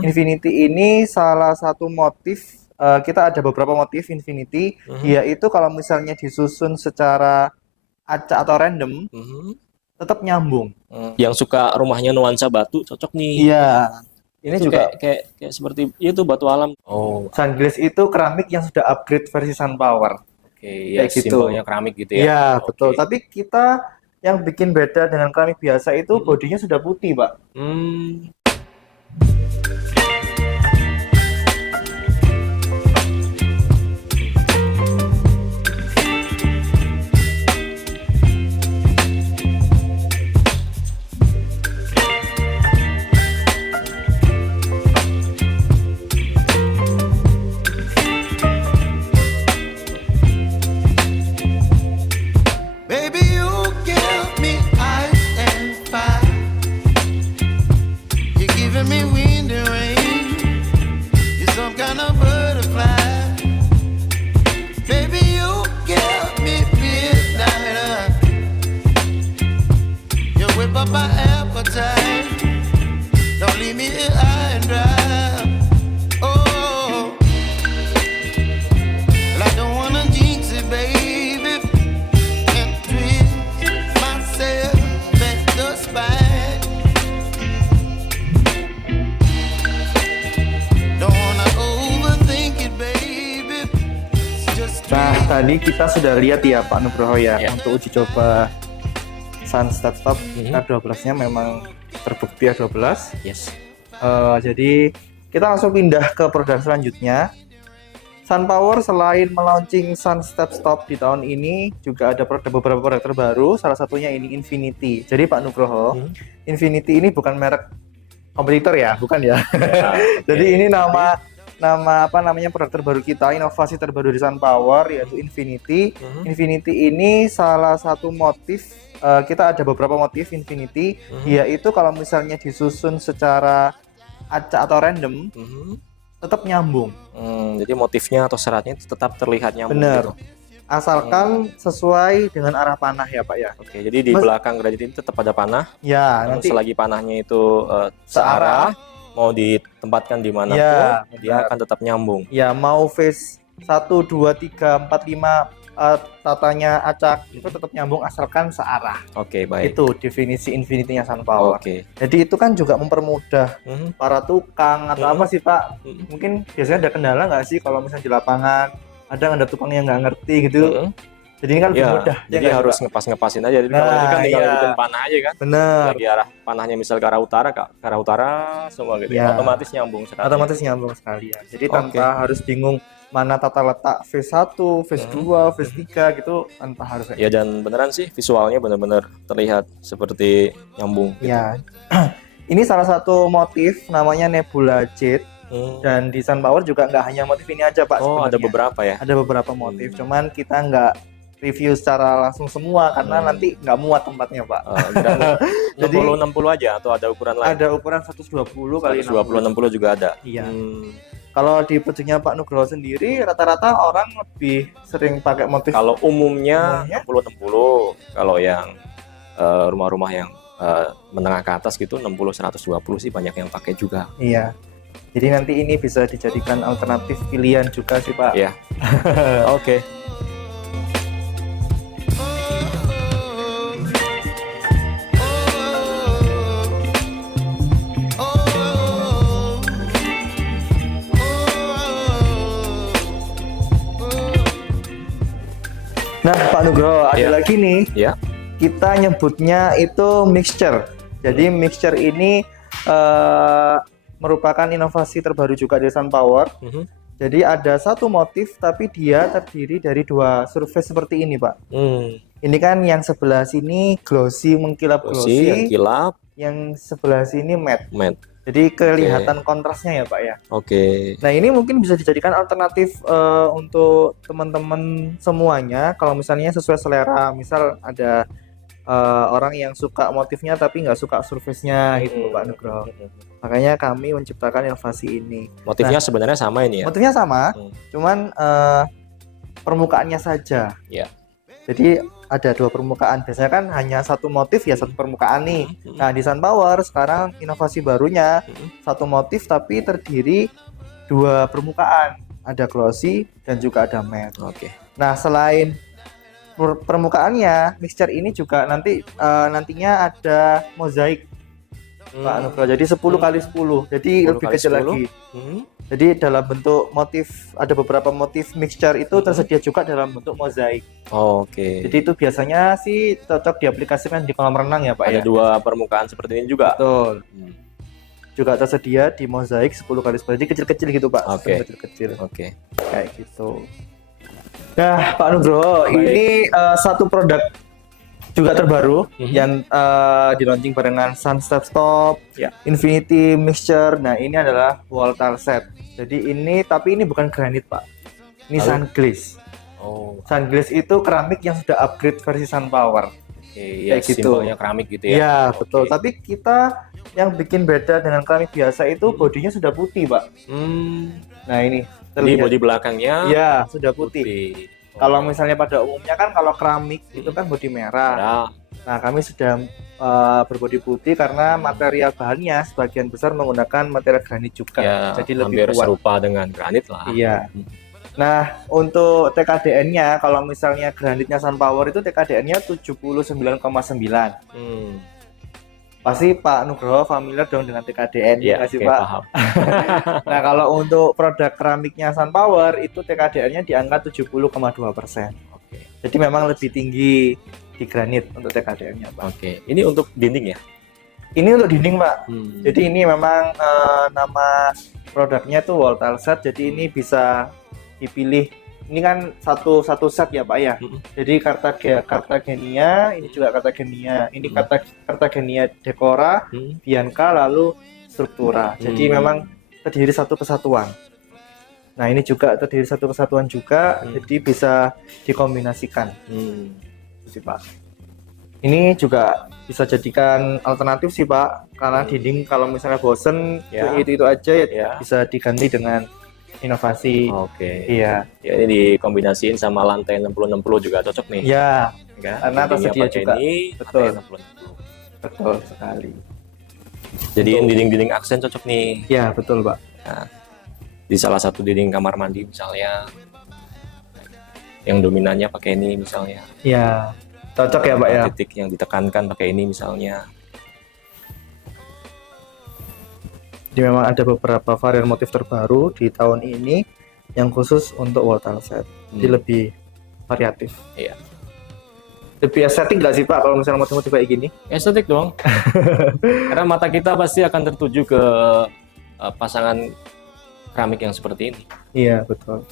Infinity ini salah satu motif, kita ada beberapa motif Infinity. Dia itu kalau misalnya disusun secara acak atau random, tetap nyambung. Yang suka rumahnya nuansa batu cocok nih. Iya. Ini Itu juga kayak seperti itu batu alam. Oh, Sunglass itu keramik yang sudah upgrade versi Sunpower. oke, ya Kayak gitu. simpelnya keramik gitu ya. Iya, Oke. betul. Tapi kita yang bikin beda dengan keramik biasa itu bodinya sudah putih, Pak. Hmm. Baby, you give me ice and fire. You're giving me wind and rain. You're some kind of butterfly. Baby, you give me midnight. You whip up my appetite. Don't leave me here high and dry. Oh, well, I don't wanna jinx it, baby. And twist myself at the spine. Don't wanna overthink it, baby. It's just Nah, tadi kita sudah lihat ya Pak Nugroho ya, Ya. untuk uji coba Sun Step-Stop R12-nya memang terbukti R12. Yes. Jadi kita langsung pindah ke produk selanjutnya. Sunpower selain melaunching Sun Step-Stop di tahun ini, juga ada beberapa produk terbaru. Salah satunya ini Infinity. Jadi Pak Nugroho, Infinity ini bukan merek kompetitor ya, bukan ya. Jadi ini nama apa namanya, produk terbaru kita, inovasi terbaru di Sunpower, yaitu Infinity. Infinity ini salah satu motif, kita ada beberapa motif Infinity. Dia itu kalau misalnya disusun secara acak atau random, tetap nyambung. Jadi motifnya atau seratnya itu tetap terlihat nyambung. Bener. Gitu. Asalkan sesuai dengan arah panah ya Pak ya. Oke, jadi di belakang Gradius ini tetap ada panah. Ya, Namun nanti selagi panahnya itu searah, mau ditempatkan di mana Ya, pun, dia benar. akan tetap nyambung. ya mau face 1, 2, 3, 4, 5 tatanya acak itu tetap nyambung asalkan searah. Oke, baik. Itu definisi Infinity-nya Sunpower. Oke. Jadi itu kan juga mempermudah para tukang atau apa sih Pak? Mungkin biasanya ada kendala nggak sih kalau misalnya di lapangan kadang ada tukang yang nggak ngerti gitu. Jadi ini kan lebih Ya, mudah. jadi nggak sih, harus Pak? ngepas-ngepasin aja. Jadi kalau ini kan Nah, tinggal iya. bikin panah aja kan. Bener. Lagi arah panahnya misal ke arah utara, ke arah utara semua gitu. Ya. Otomatis nyambung seratnya. Otomatis nyambung sekalian. Jadi Oke. tanpa harus bingung mana tata letak phase 1, phase 2, phase 3 gitu, tanpa harus kayak Ya, dan beneran sih visualnya bener-bener terlihat seperti nyambung. ya. Ini salah satu motif namanya Nebula Jade, dan di Sunpower juga nggak hanya motif ini aja Pak. Oh, ada sebenarnya. beberapa ya. Ada beberapa motif, cuman kita nggak review secara langsung semua karena nanti nggak muat tempatnya Pak. Jadi 60 aja atau ada ukuran lain? ada ukuran 120 kali 120 60 juga ada. Iya. Kalau di projectnya Pak Nugroho sendiri, rata-rata orang lebih sering pakai motif. Kalau umumnya Umumnya? 60 60, kalau yang rumah-rumah yang menengah ke atas gitu 60 120 sih banyak yang pakai juga. Iya. Jadi nanti ini bisa dijadikan alternatif pilihan juga sih Pak. Iya. Oke. Nah Pak Nugroho, ada Iya. lagi nih. Ya. Kita nyebutnya itu mixture. Jadi mixture ini merupakan inovasi terbaru juga di Sunpower. Jadi ada satu motif tapi dia terdiri dari dua surface seperti ini Pak. Ini kan yang sebelah sini glossy, mengkilap Yang glossy, kilap, yang sebelah sini matte. matte. Jadi kelihatan kontrasnya ya Pak ya. Oke. Nah ini mungkin bisa dijadikan alternatif untuk teman-teman semuanya. Kalau misalnya sesuai selera, misal ada orang yang suka motifnya tapi nggak suka surface-nya gitu Pak Nugroho. Makanya kami menciptakan inovasi ini. Motifnya sebenarnya sama ini ya. Motifnya sama, cuman permukaannya saja. Ya. Jadi ada 2 permukaan. Biasanya kan hanya satu motif ya, satu permukaan nih. Nah, di Sunpower sekarang inovasi barunya satu motif tapi terdiri 2 permukaan. Ada glossy dan juga ada matte. Oke. Nah, selain permukaannya, mixture ini juga nantinya ada mozaik Pak Nugroho. Jadi 10 kali 10. Jadi 10 lebih kali kecil 10. lagi. Jadi dalam bentuk motif, ada beberapa motif mixture itu tersedia juga dalam bentuk mozaik. Oke. Jadi itu biasanya sih cocok diaplikasikan di kolam renang ya Pak Ada ya. 2 permukaan seperti ini juga. Betul. Juga tersedia di mozaik 10 kali 10. Jadi kecil-kecil gitu Pak. Oke. Kecil-kecil. Oke. Kayak gitu. Nah Pak Nugroho, Baik. ini satu produk juga terbaru yang di launching barengan Sun Step Stop, Ya. Infinity Mixture. Nah ini adalah wall tile set. Jadi ini bukan granit Pak. Ini Lalu? sun glaze. Oh, Sun glaze itu keramik yang sudah upgrade versi Sunpower. oke. Ya, Kayak gitu. simbolnya keramik gitu ya. Iya Oke. betul. Tapi kita yang bikin beda dengan keramik biasa itu bodinya sudah putih Pak. Nah ini Jadi terlihat. bodi belakangnya Iya sudah putih. putih. Kalau misalnya pada umumnya kan kalau keramik itu kan bodi merah. Nah, Nah, kami sudah berbodi putih karena material bahannya sebagian besar menggunakan material granit juga. ya Jadi lebih hampir kuat. serupa dengan granit lah. Iya. Nah, untuk TKDN-nya kalau misalnya granitnya Sunpower itu TKDN-nya 79,9. Pasti Pak Nugroho familiar dong dengan TKDN Iya, nggak sih oke, Pak? paham. Nah, kalau untuk produk keramiknya Sunpower itu TKDN-nya di angka 70,2%. Oke. Jadi memang lebih tinggi di granit untuk TKDN-nya, Pak. Oke. Ini untuk dinding ya? Ini untuk dinding, Pak. Hmm. Jadi ini memang nama produknya itu wall tile set. Jadi ini bisa dipilih. Ini kan satu set ya Pak ya. Jadi Cartagenia, ini juga Cartagenia. Ini Cartagenia Decora, Bianca, lalu Struktura. Jadi memang terdiri satu kesatuan. Nah ini juga terdiri satu kesatuan juga. Jadi bisa dikombinasikan. Itu sih Pak. Ini juga bisa jadikan alternatif sih Pak. Karena dinding kalau misalnya bosen Ya. itu aja ya, Ya. bisa diganti dengan inovasi. Oke. Iya. Ya, ini dikombinasiin sama lantai 60-60 juga cocok nih. Ya, Kan? karena Dindingnya tersedia pakai juga. Ini, Betul. lantai 60-60. betul sekali. Jadi dinding-dinding aksen cocok nih. Ya, betul Pak. Di salah satu dinding kamar mandi misalnya. Yang dominannya pakai ini misalnya. Ya, cocok ya Pak ya. Titik yang ditekankan pakai ini misalnya. Jadi memang ada beberapa varian motif terbaru di tahun ini yang khusus untuk wall tile set. Jadi lebih variatif. Iya. Lebih estetik nggak sih Pak kalau misalnya motif-motif kayak gini? Estetik dong. Karena mata kita pasti akan tertuju ke pasangan keramik yang seperti ini. Iya, betul.